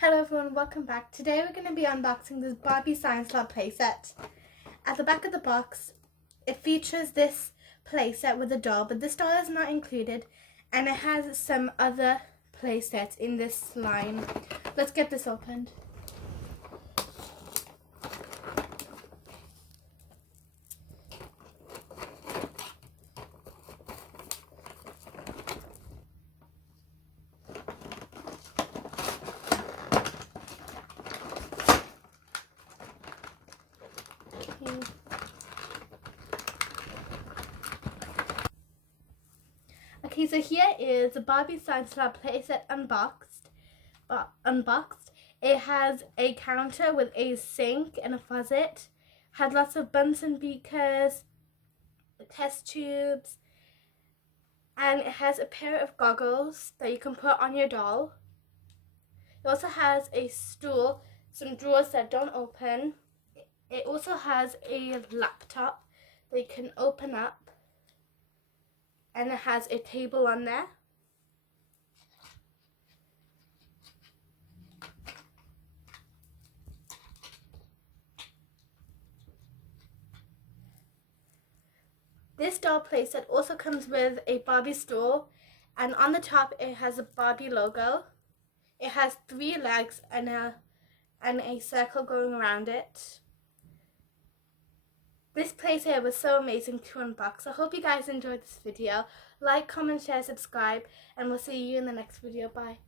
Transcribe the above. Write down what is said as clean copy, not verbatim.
Hello everyone, welcome back. Today we're going to be unboxing this Barbie Science Lab playset. At the back of the box, it features this playset with a doll, but this doll is not included, and it has some other playsets in this line. Let's get this opened. Okay, so here is the Barbie Science Lab playset unboxed. It has a counter with a sink and a faucet. Has lots of Bunsen beakers, test tubes, and it has a pair of goggles that you can put on your doll. It also has a stool, some drawers that don't open. It also has a laptop that you can open up, and it has a table on there. This doll playset also comes with a Barbie stool, and on the top it has a Barbie logo. It has 3 legs and a circle going around it. This playset was so amazing to unbox. I hope you guys enjoyed this video. Like, comment, share, subscribe, and we'll see you in the next video. Bye.